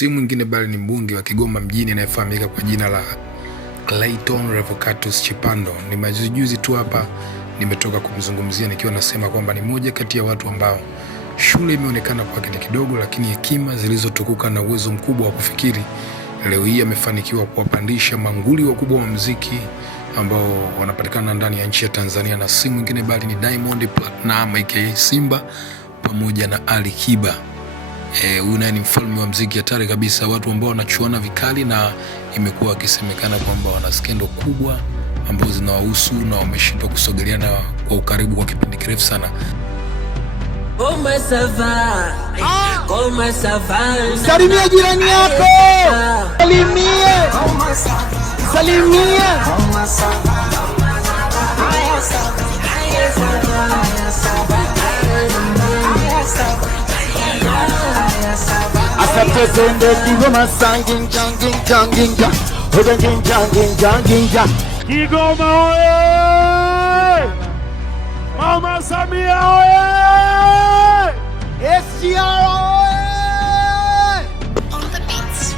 si mwingine bali ni mbunge wa Kigoma mjini anayefahamika kwa jina la Clayton Revocatus Chipando. Ni majuzi tu hapa nimetoka kumzungumzia nikiwa nasema kwamba ni moja kati ya watu ambao shule imeonekana kwake ni kidogo, lakini hekima zilizotukuka na uwezo mkubwa wa kufikiri, leo hii amefanikiwa kuwapandisha manguli wakubwa wa muziki ambao wanapatikana ndani ya nchi ya Tanzania, na si mwingine bali ni Diamond Platnumz aka Simba pamoja na Ali Kiba. Huyu naye ni mfalme wa muziki hatari kabisa, watu ambao wanachuana vikali na imekuwa akisemekana kwamba wana skendo kubwa ambazo zinawahusu na wameshindwa kusogeleana kwa ukaribu kwa kipindi kirefu sana. Salimia jirani yako, salimia. Asante tende Kigoma sangin jangin janginja, hodangin jangin janginja. Kigoma oye! Mama Samia oye! SGR oye! On the beats.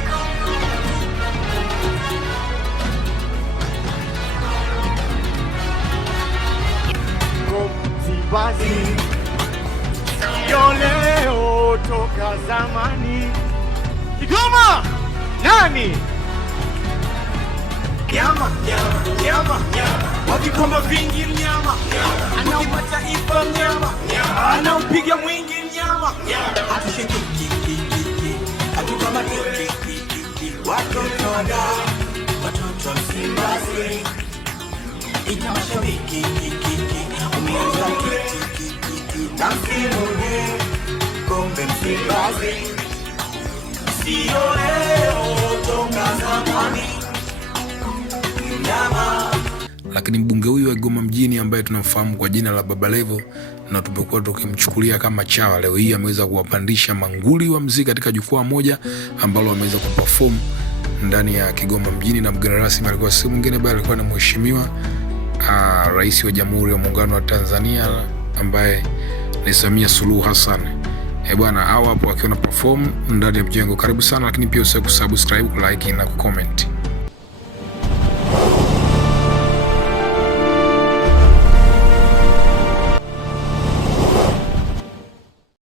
Msimbazi yoleo toka zamani. Kigoma nani? Nyama, nyama, wakikomba vingi mnyama, anauma taifa mnyama, anaupiga mwingi mnyama, hatushiki, hatukama tiki, watoto wada, watoto wa Msimbazi, ina mashabiki, umeanza kiki, tamkimune, kombe Msimbazi, sio leo toka zamani. Lakini mbunge huyu wa Kigoma mjini ambaye tunamfahamu kwa jina la Baba Levo na tumekuwa tukimchukulia kama chawa, leo hii ameweza kuwapandisha manguli wa muziki katika jukwaa moja ambalo ameweza kuperform ndani ya Kigoma mjini, na mgeni rasmi alikuwa si mwingine bali alikuwa ni mheshimiwa Rais wa Jamhuri ya Muungano wa Tanzania ambaye ni Samia Suluhu Hassan. Bwana, hao hapo wakiwa na perform ndani ya mjengo. Karibu sana, lakini pia usisahau kusubscribe, kulike na kucomment.